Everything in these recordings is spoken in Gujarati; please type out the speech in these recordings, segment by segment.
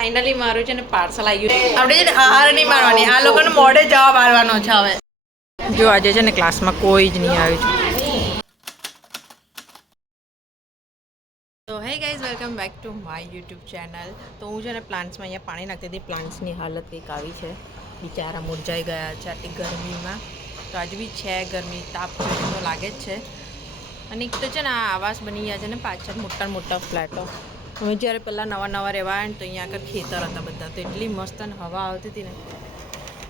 ફાઇનલી મારું છે ને પાર્સલ આવી ગયું. આપણે છે ને હાર નહીં મારવાની, આ લોકોને મોઢે જવાબ આપવાનો છે હવે. જો આજે છે ને ક્લાસમાં કોઈ જ નહીં આવ્યું છે. તો hey guys, welcome back to my YouTube channel. તો હું છે ને પ્લાન્ટ્સમાં અહીંયા પાણી નાખતી હતી. પ્લાન્ટ્સની હાલત કંઈક આવી છે, બિચારા મુરઝાઈ ગયા છે આટલી ગરમીમાં. તો આજે બી છે ગરમી, તાપ તો લાગે જ છે. અને એક તો છે ને આ આવાસ બની ગયા છે ને પાછળ મોટા મોટા ફ્લેટો. અમે જ્યારે પહેલાં નવા નવા રહેવા આવ્યા ને તો અહીંયા આગળ ખેતર હતા બધા, તો એટલી મસ્ત અને હવા આવતી હતી ને.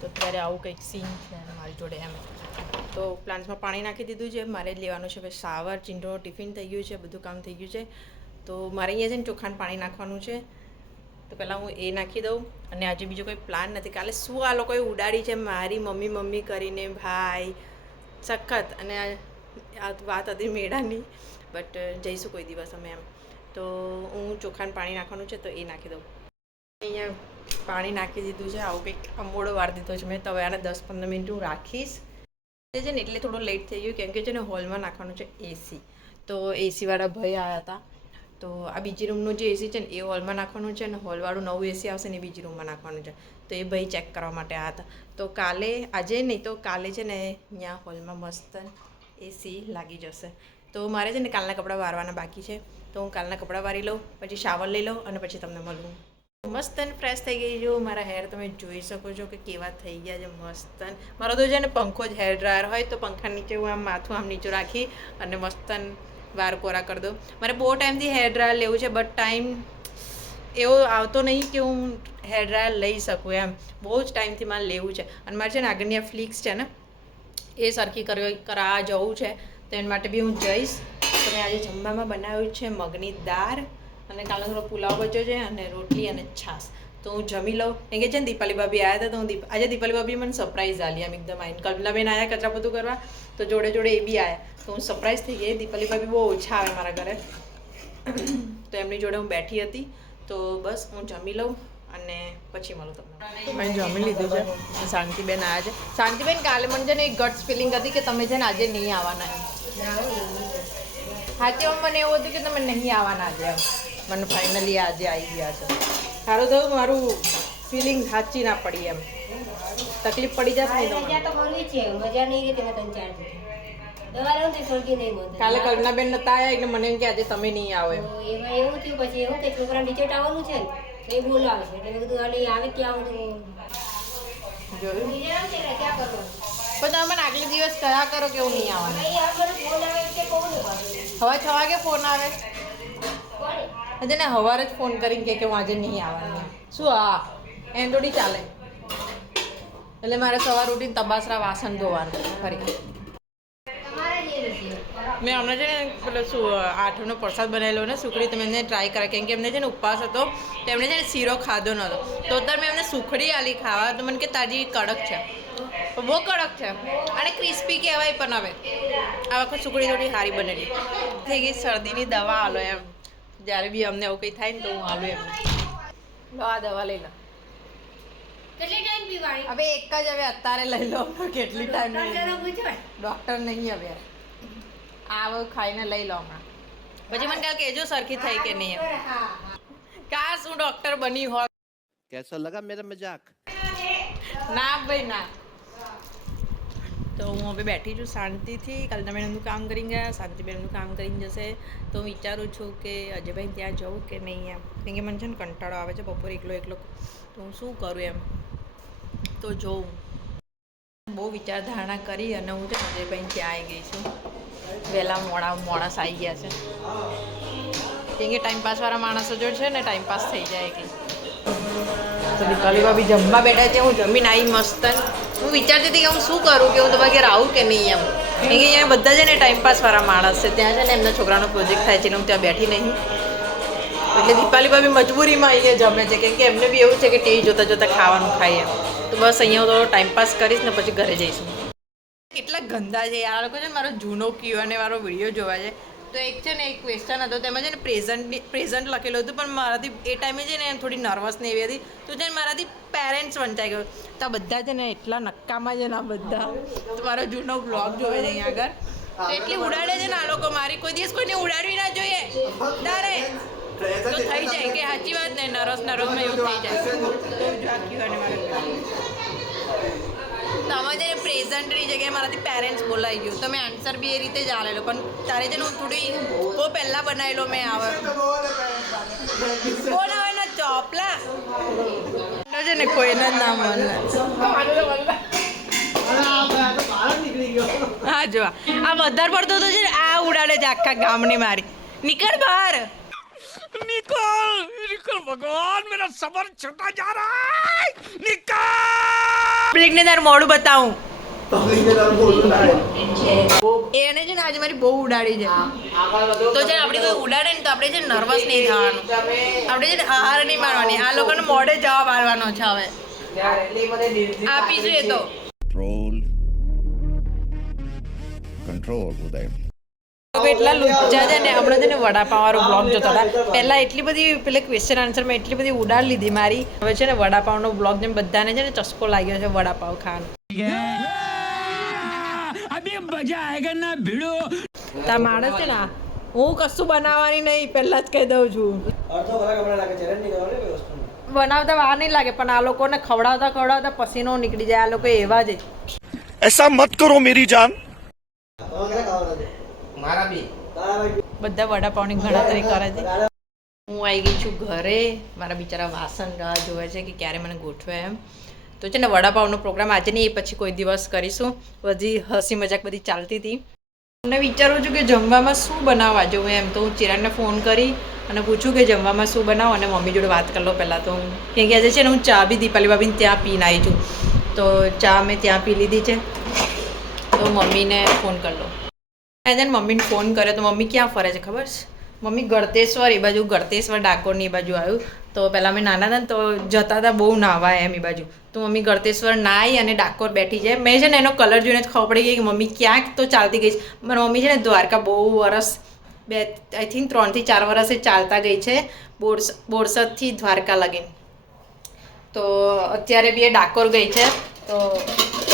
તો ત્યારે આવું કંઈક સીન છે મારી જોડે એમ. તો પ્લાન્ટ્સમાં પાણી નાખી દીધું છે, મારે જ લેવાનું છે. પછી શાવર, ચિંટોનું ટિફિન થઈ ગયું છે, બધું કામ થઈ ગયું છે. તો મારે અહીંયા છે ને ચોખાનું પાણી નાખવાનું છે. તો પહેલાં હું એ નાખી દઉં. અને આજે બીજો કોઈ પ્લાન નથી. કાલે શું આ લોકોએ ઉડાડી છે મારી મમ્મી કરીને ભાઈ સખત. અને આ વાત હતી મેળાની, બટ જઈશું કોઈ દિવસ અમે એમ. તો હું ચોખાનું પાણી નાખવાનું છે તો એ નાખી દઉં. અહીંયા પાણી નાખી દીધું છે. આવું કંઈક અંબોળો વાર દીધો છે મેં. તો હવે આને 10-15 મિનિટ હું રાખીશ. એ છે ને એટલે થોડું લેટ થઈ ગયું, કેમ કે છે ને હોલમાં નાખવાનું છે એસી. તો એસીવાળા ભાઈ આવ્યા હતા. તો આ બીજી રૂમનું જે એસી છે ને એ હોલમાં નાખવાનું છે, અને હોલવાળું નવું એસી આવશે ને એ બીજી રૂમમાં નાખવાનું છે. તો એ ભાઈ ચેક કરવા માટે આવ્યા હતા. તો કાલે, આજે નહીં તો કાલે છે ને અહીંયા હોલમાં મસ્ત એસી લાગી જશે. તો મારે છે ને કાલના કપડાં વારવાના બાકી છે. તો હું કાલના કપડાં વારી લઉં, પછી શાવર લઈ લઉં અને પછી તમને મળું. મસ્ત અને ફ્રેશ થઈ ગઈ છું. મારા હેર તમે જોઈ શકો છો કે કેવા થઈ ગયા છે મસ્ત. મારો તો છે ને પંખો જ હેર ડ્રાયર હોય તો પંખા નીચે હું આમ માથું આમ નીચે રાખી અને મસ્ત વાર કોરા કરી દઉં. મારે બહુ ટાઈમથી હેર ડ્રાયર લેવું છે, બટ ટાઈમ એવો આવતો નહીં કે હું હેર ડ્રાયર લઈ શકું એમ. બહુ જ ટાઈમથી મારે લેવું છે. અને મારે છે ને આગળની આ ફ્લિક્સ છે ને એ સરખી કરાવવા જવું છે. તો એના માટે બી હું જઈશ. તો મેં આજે જમવામાં બનાવ્યું છે મગની દાળ, અને કાલનો થોડો પુલાવ બચ્યો છે, અને રોટલી અને છાશ. તો હું જમી લઉં. કેમ કે છે ને દીપાલી ભાભી આવ્યા હતા, તો હું આજે દીપાલી ભાભી મને સરપ્રાઈઝ આલી એમ એકદમ આવીને. કલ્પનાબેન આવ્યા કચરા પોતું કરવા, તો જોડે જોડે એ બી આવ્યા. તો હું સરપ્રાઈઝ થઈ ગઈ. દીપાલી ભાભી બહુ ઓછા આવે મારા ઘરે, તો એમની જોડે હું બેઠી હતી. તો બસ હું જમી લઉં અને પછી મળું તમને. મેં જમી લીધું છે. શાંતિબેન આવ્યા છે. શાંતિબેન, કાલે મને છે ને એક ગટ્સ ફિલિંગ હતી કે તમે છે ને આજે નહીં આવવાના એમ. સાચી મને એવું હતું કે તમે નહીં આવવાના આજે એમ. મને ફાઇનલી આજે આવી ગયા છે. સારું થયું, મારું ફિલિંગ સાચી ના પડી એમ. તકલીફ પડી જશે કાલે કલ્પનાબેન નતા આવ્યા એટલે મને એમ કે આજે તમે નહીં આવો એમ. એવું થયું. પછી એવું કે છોકરા નીચે આવવાનું છે ને એ બોલાવે છે એટલે બધું આવે ત્યાં જોયું. પણ તમે મને આગલે દિવસ કયા કરો કે હું નહીં આવવાનું. હવે 6 વાગે ફોન આવે હજે ને, સવારે જ ફોન કરીને કે હું આજે નહીં આવવાની. શું હા એમ થોડી ચાલે. એટલે મારે સવાર ઉઠીને તબાસરા વાસણ ધોવાનું ફરી. મેં હમણાં છે ને પેલો શું આઠમનો પ્રસાદ બનાવેલો ને સુખડી, તો મેં એમને ટ્રાય કર્યા. કેમ કે એમને છે ને ઉપવાસ હતો, તો એમણે છે ને શીરો ખાધો નહોતો. તો અત્યારે મેં એમને સુખડી આલી ખાવા, તો મને કે તાજી કડક છે, બહુ કડક છે અને ક્રિસ્પી કહેવાય. પણ હવે આ વખત સુખડી થોડી સારી બનેલી થઈ ગઈ. શરદીની દવા આલો એમ. જ્યારે બી અમને એવું કંઈ થાય ને તો હું આલું એમને. લો આ દવા લઈ લો. કેટલી ટાઈમ પીવાની? હવે એક જ, હવે અત્યારે લઈ લો. કેટલી ટાઈમ? ડૉક્ટર નહીં હવે. આ ખાઈને લઈ લો હમણાં. પછી મને કાલ કહેજો સરખી થઈ કે નહીં એમ. કાશ હું ડૉક્ટર બની હોત. कैसा लगा मेरा मजाक? ના ભાઈ ના. તો હું હવે બેઠી છું શાંતિથી. કલ્પનાબેન એમનું કામ કરીને ગયા, શાંતિબેન એમનું કામ કરીને જશે. તો હું વિચારું છું કે અજયભાઈ ત્યાં જવું કે નહીં એમ. કેમ કે મને છે ને કંટાળો આવે છે બપોરે એકલો. તો હું શું કરું એમ. તો જોઉં. બહુ વિચારધારણા કરી અને હું છે અજયભાઈ ત્યાં આવી ગઈ છું. વહેલા મોડાસ આવી ગયા છે. કેમ કે ટાઈમપાસવાળા માણસો જો છે ને ટાઈમપાસ થઈ જાય કે. તો દીપાલી ભાભી જમવા બેઠા છે. હું જમીને આવી મસ્ત. હું વિચારતી હતી કે હું શું કરું, કે હું તમારા ઘેર આવું કે નહીં એમ. કેમ કે અહીંયા બધા છે ને ટાઈમપાસવાળા માણસ છે. ત્યાં છે ને એમના છોકરાનો પ્રોજેક્ટ થાય છે એટલે હું ત્યાં બેઠી નહીં. એટલે દીપાલી ભાભી મજબૂરીમાં અહીંયા જમે છે, કેમ કે એમને બી એવું છે કે ટીવી જોતાં જોતાં ખાવાનું ખાઈએ. તો બસ અહીંયા હું થોડો ટાઈમપાસ કરીશ ને પછી ઘરે જઈશું. કેટલા ગંદા છે આ લોકો છે ને. મારો જૂનો Q&A વાળો વિડીયો જોવા છે. તો એક છે ને એક ક્વેશ્ચન હતો, તેમાં છે ને પ્રેઝન્ટ લખેલું હતું, પણ મારાથી એ ટાઈમે છે ને થોડી નર્વસ ને એવી હતી. તો છે ને મારાથી પેરેન્ટ્સ વંચાઈ ગયો. તો આ બધા છે ને એટલા નક્કામાં છે ને આ બધા. તો મારો જૂનો બ્લોગ જોવે છે અહીંયા આગળ. તો એટલી ઉડાડે છે ને આ લોકો. મારી કોઈ દિવસ કોઈને ઉડાડવી ના જોઈએ. તારે તો થઈ જાય કે સાચી વાત ને નરસમાં એવું થઈ જાય તો જો આ Q&A વાળું. તો આમાં છે ને પ્રેઝન્ટની જગ્યાએ મારાથી પેરેન્ટ્સ બોલાઈ ગયું તો મેં આન્સર બી એ રીતે જ આલેલો પણ તારે છે ને હું થોડી બહુ પહેલાં બનાવેલો મેં આવે કોણ આવે ને ચોપલા છે ને કોઈને જ ના મન હા જો આ વધારે પડતો તો છે ને આ ઉડાડે છે આખા ગામની મારી નીકળ બહાર निकल भगवान मेरा सबर छटा जा रहा है निकल પબ્લિકને તારું મોઢું બતાવું એને છે ને આજે મારી બહુ ઉડાડી છે તો છે ને આપણે કોઈ ઉડાડે ને તો આપણે છે નર્વસ નહીં થવાનું આપણે છે ને હાર નહીં મારવાની આ લોકોને મોઢે જવાબ આવવાનો છે હવે આપીશું એ તો control ઉદય લોકો એટલા લુચ્ચા છે ને હમણાં છે ને વડાપાવવાળો બ્લોગ જોતા હતા પહેલાં એટલી બધી પેલે ક્વેશ્ચન આન્સરમાં એટલી બધી ઉડાડી લીધી મારી હવે છે ને વડાપાવનો બ્લોગ જેમ બધાને છે ને ચસ્કો લાગ્યો છે વડાપાવ ખાવાનો अभी मजा आएगा ना भिड़ो તા માણસ છે ને હું કશું બનાવવાની નહીં પહેલાં જ કહી દઉં છું બનાવતા વાર નહીં લાગે પણ આ લોકોને ખવડાવતા પસીનો નીકળી જાય આ લોકો એવા જ ऐसा मत करो मेरी जान બધા વડાપાવની ગણતરી કરે છે હું આવી ગઈ છું ઘરે મારા બિચારા વાસણ રાહ જોવે છે કે ક્યારે મને ગોઠવે એમ તો છે ને વડાપાવનો પ્રોગ્રામ આજે નહીં એ પછી કોઈ દિવસ કરીશું બધી હસી મજાક બધી ચાલતી હતી મને વિચારું છું કે જમવામાં શું બનાવવા જવું એમ તો હું ચિરાગને ફોન કરી અને પૂછું કે જમવામાં શું બનાવો અને મમ્મી જોડે વાત કરી લો પહેલાં તો કેમ કે આજે છે ને હું ચા બી દીપાલી ભાભીને ત્યાં પીને આવી છું તો ચા મેં ત્યાં પી લીધી છે તો મમ્મીને ફોન કરી લો એને મમ્મીને ફોન કર્યો તો મમ્મી ક્યાં ફરે છે ખબર છે મમ્મી ગળતેશ્વર એ બાજુ ગળતેશ્વર ડાકોરની એ બાજુ આવ્યું તો પહેલાં અમે નાના હતા ને તો જતા હતા બહુ નાવા એમ એ બાજુ તો મમ્મી ગળતેશ્વર નાહી અને ડાકોર બેઠી છે મેં છે ને એનો કલર જોઈને જ ખબર પડી ગઈ કે મમ્મી ક્યાંક તો ચાલતી ગઈ છે મારી મમ્મી છે ને દ્વારકા બહુ વરસ આઈ થિંક 3 થી 4 વર્ષે ચાલતા ગઈ છે બોરસદથી દ્વારકા લગીને તો અત્યારે બી એ ડાકોર ગઈ છે તો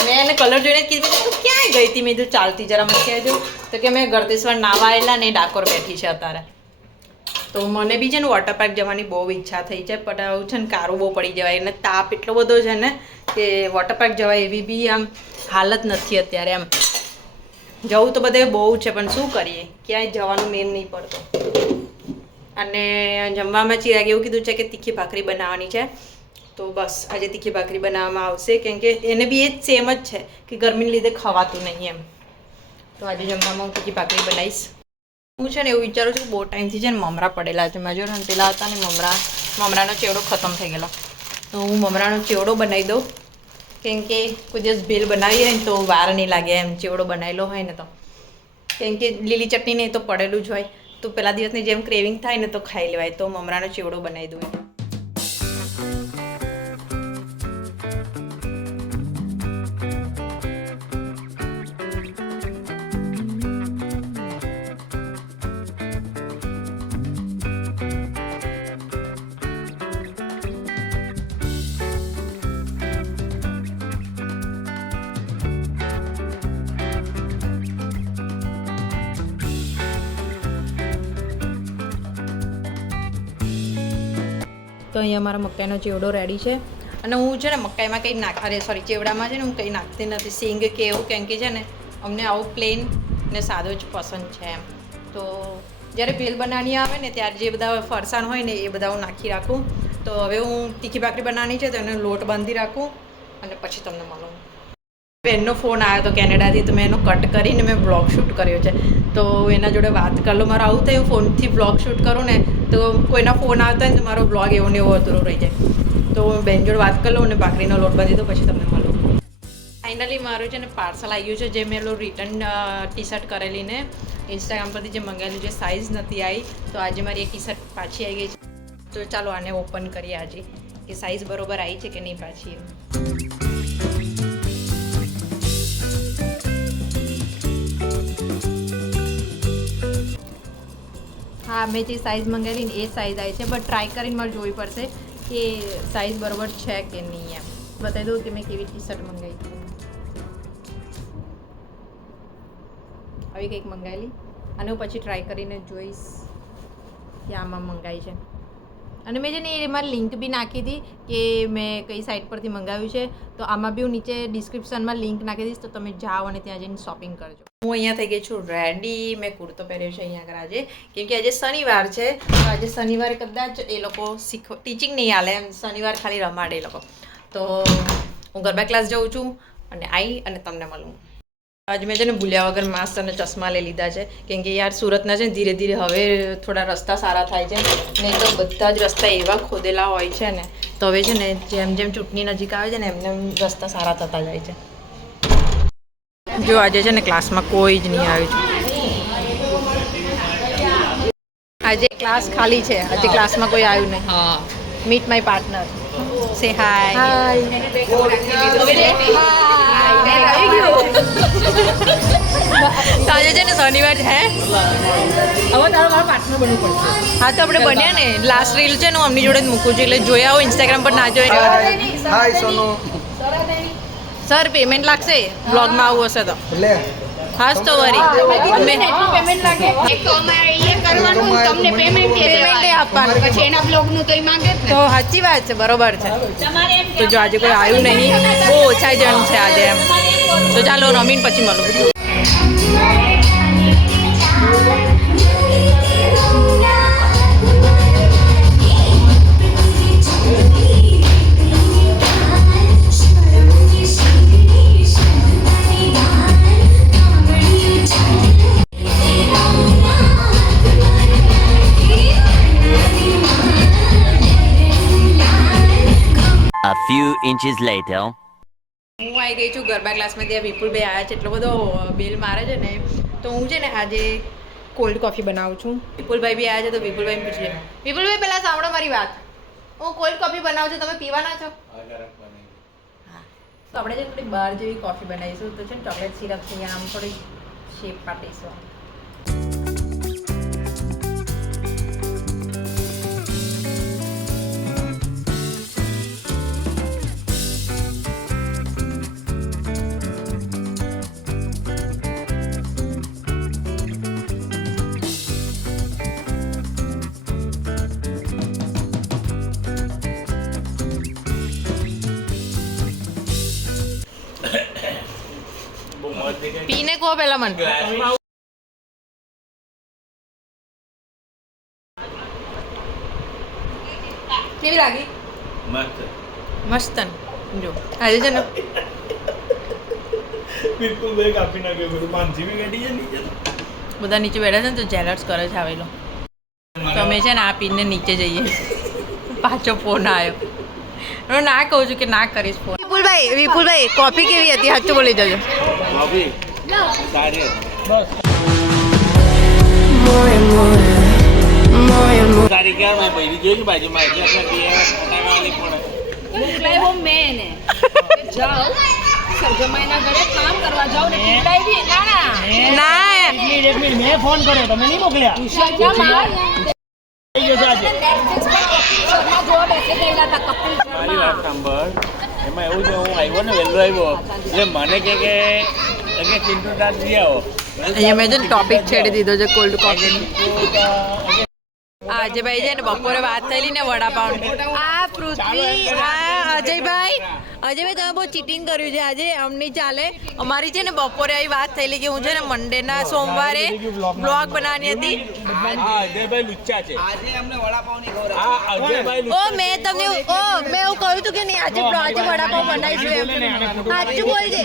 મેં એને કલર જોઈને જ કીધું તું ક્યાં ગઈ હતી મેં કીધું ચાલતી જરા મને કહેજો તો કે મેં ગળતેશ્વર નાવા આવેલા ને ડાકોર બેઠી છે અત્યારે તો મને બી છે ને વોટર પાર્ક જવાની બહુ ઈચ્છા થઈ છે પણ આવું છે ને કારું બહુ પડી જવાય અને તાપ એટલો બધો છે ને કે વોટર પાર્ક જવાય એવી બી આમ હાલત નથી અત્યારે આમ જવું તો બધે બહુ છે પણ શું કરીએ ક્યાંય જવાનું મેન નહીં પડતો અને જમવામાં ચિરાગે એવું કીધું છે કે તીખી ભાખરી બનાવવાની છે તો બસ આજે તીખી ભાખરી બનાવવામાં આવશે કેમ કે એને બી એ જ સેમ જ છે કે ગરમીને લીધે ખવાતું નહીં એમ તો આજે જમવામાં હું તીખી ભાખરી બનાવીશ હું છે ને એવું વિચારું છું કે બહુ ટાઈમથી છે ને મમરા પડેલા છે મારા જોડે પેલા હતા ને મમરાનો ચેવડો ખતમ થઈ ગયેલો તો હું મમરાનો ચેવડો બનાવી દઉં કેમ કે કોઈ દિવસ ભેલ બનાવીએ ને તો વાર નહીં લાગે એમ ચેવડો બનાવેલો હોય ને તો કેમ કે લીલી ચટણી ને તો પડેલું જ હોય તો પેલા દિવસની જેમ ક્રેવિંગ થાય ને તો ખાઈ લેવાય તો મમરાનો ચેવડો બનાવી દઉં તો અહીંયા મારા મકાઈનો ચેવડો રેડી છે અને હું છે ને મકાઈમાં કંઈ સોરી ચેવડામાં છે ને હું કંઈ નાખતી નથી સિંગ કે એવું કેમ કે છે ને અમને આવું પ્લેન ને સાદો જ પસંદ છે એમ તો જ્યારે ભેલ બનાવવાની આવે ને ત્યારે જે બધા ફરસાણ હોય ને એ બધા હું નાખી રાખું તો હવે હું તીખી ભાખરી બનાવવાની છે તો એનો લોટ બાંધી રાખું અને પછી તમને મળું બેનનો ફોન આવ્યો હતો કેનેડાથી તો મેં એનો કટ કરીને મેં બ્લોગ શૂટ કર્યો છે તો એના જોડે વાત કરી લો મારો આવું થાય હું ફોનથી બ્લોગ શૂટ કરું ને તો કોઈના ફોન આવતા હોય ને તો મારો બ્લોગ એવો ને એવો અધૂરો રહી જાય તો બેન જોડે વાત કરી લઉં અને ભાખરીનો લોટ બાંધી દો પછી તમને મળું ફાઇનલી મારું છે ને પાર્સલ આવ્યું છે જે મેં એલો રિટર્ન ટી શર્ટ કરેલી ને ઇન્સ્ટાગ્રામ પરથી જે મંગાવેલું જે સાઇઝ નથી આવી તો આજે મારી એક ટી શર્ટ પાછી આવી ગઈ છે તો ચાલો આને ઓપન કરીએ આજે કે સાઇઝ બરોબર આવી છે કે નહીં પાછી એમ હા મેં જે સાઇઝ મંગાવેલી ને એ સાઇઝ આવી છે બટ ટ્રાય કરીને મારે જોવી પડશે કે સાઇઝ બરાબર છે કે નહીં એમ બતાવી દઉં કે મેં કેવી ટી શર્ટ મંગાવી હતી આવી કંઈક મંગાવેલી અને હું પછી ટ્રાય કરીને જોઈશ ત્યાંથી આમાં મંગાવી છે. અને મેં છે ને એમાં લિંક બી નાખી હતી કે મેં કઈ સાઇટ પરથી મંગાવ્યું છે. તો આમાં બી હું નીચે ડિસ્ક્રિપ્શનમાં લિંક નાખી દઈશ, તો તમે જાઓ અને ત્યાં જઈને શોપિંગ કરજો. હું અહીંયા થઈ ગઈ છું રેડી. મેં કુર્તો પહેર્યો છે અહીંયા આગળ આજે, કેમ કે આજે શનિવાર છે. તો આજે શનિવારે કદાચ એ લોકો ટીચિંગ નહીં આલે, એમ શનિવાર ખાલી રમાડે એ લોકો. તો હું ગરબા ક્લાસ જાઉં છું અને આવી અને તમને મળું. આજ મેં છે ને ભૂલ્યા વગર માસ્ક અને ચશ્મા લઈ લીધા છે, કેમ કે યાર સુરતના છે ને ધીરે ધીરે હવે થોડા રસ્તા સારા થાય છે, નહીં તો બધા જ રસ્તા એવા ખોદેલા હોય છે ને. તો હવે છે ને જેમ જેમ ચૂંટણી નજીક આવે છે ને એમને રસ્તા સારા થતા જાય છે. જો આજે છે ને ક્લાસમાં કોઈ જ નહીં આવ્યું છે. આજે ક્લાસ ખાલી છે, આજે ક્લાસમાં કોઈ આવ્યું નહીં. હા, મીટ માય પાર્ટનર. સે હાય. આજે છે ને શનિવાર છે. હવે તારો મારો પાર્ટનર બનવું પડશે. હા તો આપણે બન્યા ને. લાસ્ટ રીલ છે ને હું અમની જોડે જ મૂકું છું, એટલે જોયા હો ઇન્સ્ટાગ્રામ પર ના જોયા. હાય સોનુ. સર પેમેન્ટ લાગશે બ્લોગમાં આવું હશે તો. લે હાસ તો વરી પેમેન્ટ લાગે એક તો અમારે એ કરવાનું તમને પેમેન્ટ આપવાનું પછી એના બ્લોગનું તો ઈ માંગે જ ને. તો સાચી વાત છે, બરોબર છે. તો જો આજે કોઈ આવ્યું નહીં, બહુ ઓછા જણ છે આજે એમ. તો ચાલો રમીને પછી મળું. A few inches later. હું આવી ગઈ છું ગરબા ક્લાસમાં. ત્યાં વિપુલભાઈ આવ્યા છે, એટલો બધો બેલ મારે છે ને. તો હું છે ને આજે કોલ્ડ કોફી બનાવું છું. વિપુલભાઈ બી આવ્યા છે, તો વિપુલભાઈ પૂછીએ. વિપુલભાઈ પહેલાં સાંભળો મારી વાત. હું કોલ્ડ કોફી બનાવું છું, તમે પીવાના છો? હા, તો આપણે છે ને થોડી બહાર જેવી કોફી બનાવીશું. તો છે ને ચોકલેટ સિરપથી આમ થોડી શેપ પાટીશું. પીને કહો પેલા મને. કેવી લાગી? મસ્ત. જો આજે છે ને બિલકુલ બે કાપી નાખ્યો બધું. પાંચી બી ગાડી છે નીચે. બધા નીચે બેઠા છે ને, તો જેલર્સ કરે છે આવેલો. તો અમે છે ને આ પીને નીચે જઈએ. પાછો ફોન આવ્યો. હું ના કહું છું કે ના કરીશ ફોન. વિપુલભાઈ કોફી કેવી હતી? સાચું બોલી જજો. ભાભી સારી તારી ક્યાં મેં બૈરી જોઈ બાજુમાં એટલે જમાઈના ઘરે કામ કરવા જાવ ને પીવડાઈ દી. ના મેં ફોન કર્યો તમે નહીં મોકલ્યા મારી વાત સાંભળ. એમાં એવું છે, હું આવ્યો ને વહેલો આવ્યો એટલે મને કે ચિંટુ દાદ લઈ આવો. અહીંયા મેં છે ને ટોપિક છેડી દીધો છે કોલ્ડ કોફી. આજે ભાઈ છે ને બપોરે વાત થયેલી ને વડાપાવ. આ પૃથ્વી, આ અજયભાઈ તમે બહુ ચીટિંગ કર્યું છે આજે. અમની ચાલે. અમારી છે ને બપોરે આવી વાત થયેલી કે હું છે ને મંડેના સોમવારે બ્લોગ બનાવવાની હતી. અજયભાઈ લુચ્ચા છે. અજયભાઈ ઓ મેં તમને મેં એવું કહ્યું હતું કે નહીં આજે વડાપાવ બનાવીશું એમ. સાચું બોલજે.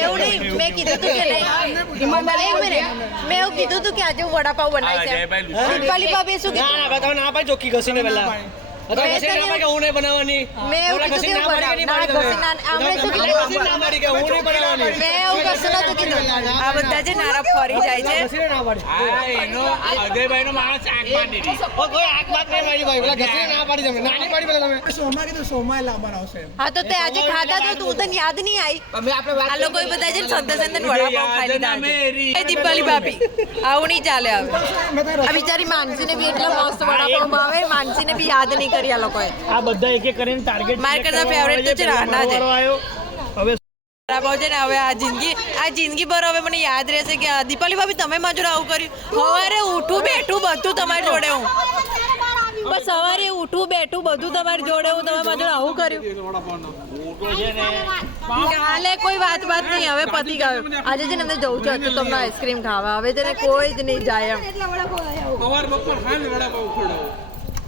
એવું નહીં, મેં કીધું હતું કે નહીં. એક મિનિટ, મેં એવું કીધું હતું કે આજે હું વડાપાવ બનાવીશ. દીપાલી ભાભી શું કીધું? ના પાડી ચોખ્ખી ઘસીને પહેલા. હું નહીં બનાવવાની. મેં એવું કીધું કે હું આ બધા છે નારા ફરી જાય છે. અજયભાઈ નો માણસ આંખ મારી દીધી. હા તો તે આજે ખાધા તો તું તને યાદ નહીં આવી? આ લોકો બધા છે ને સંતે વડાપાવ ખાઈ લીધા છે. દીપાલી ભાભી આવું નહીં ચાલે. હવે આ બિચારી માનસીને બી એટલા મસ્ત વડાપાવ ભાવે, માનસીને બી યાદ નહીં કરી આ લોકોએ. આ બધા એક એક કરીને ટાર્ગેટ માર કરતા ફેવરેટ તો છે રાના છે. હવે વડાપાવ છે ને હવે આ જિંદગી ભર હવે મને યાદ રહેશે કે દીપાલી ભાભી તમે મારા જોડે આવું કર્યું. સવારે ઉઠું બેઠું બધું તમારી જોડે હું બસ સવારે ઉઠવું બેઠું બધું તમારી જોડે હું તમે બધું આવું કર્યું હું તો છે ને કાલે કોઈ વાત નહીં હવે પતી ગયું આજે છે ને અમને જવું છે તો તમને આઈસ્ક્રીમ ખાવા હવે છે ને કોઈ જ નહીં જાય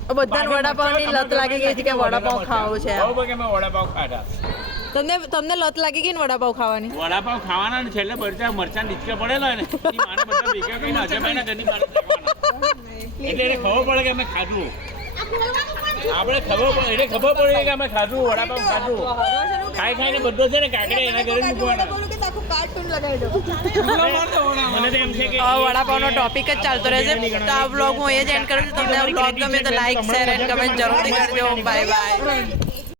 એમ બધાને વડાપાવની લત લાગી ગઈ છે કે વડાપાવ ખાવું છે બહુ કે મેં વડાપાવ ખાધા તમને લત લાગી ગઈ ને વડાપાવ ખાવાની વડાપાવ ખાવાના ને છેલ્લે બધા મરચાં નીચે પડેલો હોય ને એની માને બધા ભેગા કરીને અજમાઈના ઘરની માને નાખવાના. એટલે એને ખબર પડે કે અમે ખાધું આપણે ખબર પડે કે અમે ખાધું વડાપાવ ખાધું ખાઈને બધો છે ને કાકડે એના ઘરે મૂકવાના. મને તો એમ છે કે વડાપાવનો ટોપિક જ ચાલતો રહેશે તો આ વ્લોગ હું અહીંયા જ એન્ડ કરું છું તમને આ વ્લોગ ગમે તો લાઈક શેર એન્ડ કમેન્ટ જરૂરથી કરજો બાય બાય